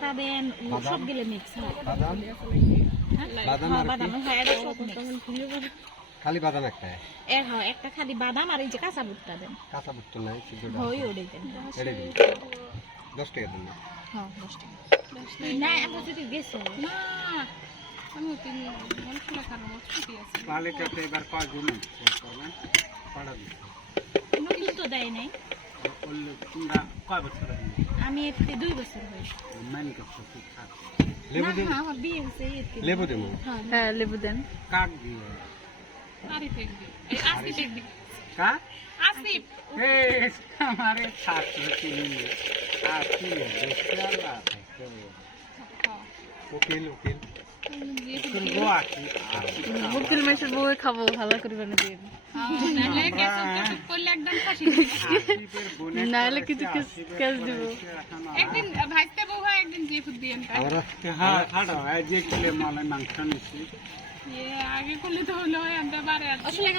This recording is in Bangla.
পেস্তা দেন সব গেলে মিক্স হয় বাদাম বাদাম আর বাদাম কি? হয় এটা সব mix। খালি বাদাম একটা হ্যাঁ একটা খালি বাদাম আর এই যে কাঁচা বুটটা দেন কাঁচা বুট নাই সিদ্ধটা হয় ওটাই দেন এটা দিন 10 টাকা দিন হ্যাঁ 10 টাকা না আমরা যদি গেছে না আমি তিন মনসুলা খারাপ মস্তি আছে কোয়ালিটিতে এবার কয়জন করবেন পাড়া দিন নতুন তো দেয় নাই বললে তোমরা কয় বছর আমি এতে 2 বছর হয়েছে মাইন করছো ঠিক আছে না লেবু দিন আমার বিয়ে হয়েছে এতে লেবু দেবো হ্যাঁ লেবু দেন কাট দিয়ে আরে দেখবি এই আসি দেখবি কা আসি এই আমারে ছাত্র চিনি আর কি বেশালা থাকে উকিল উকিল উকিল গো আসি উকিল মাসের বউ খাবো ভালো করে বানিয়ে দিন নালে কেসব কেসব করলে একদম ফাঁসি নাহলে কিছু কেস দিব একদিন ভাইতে বউ হয় একদিন দিয়ে ফুট দিয়েন আমরা হ্যাঁ হাড়ো এই যে কিলে মালে মাংস নিছি আগে করলে তো হলো আমরা বারে আসলে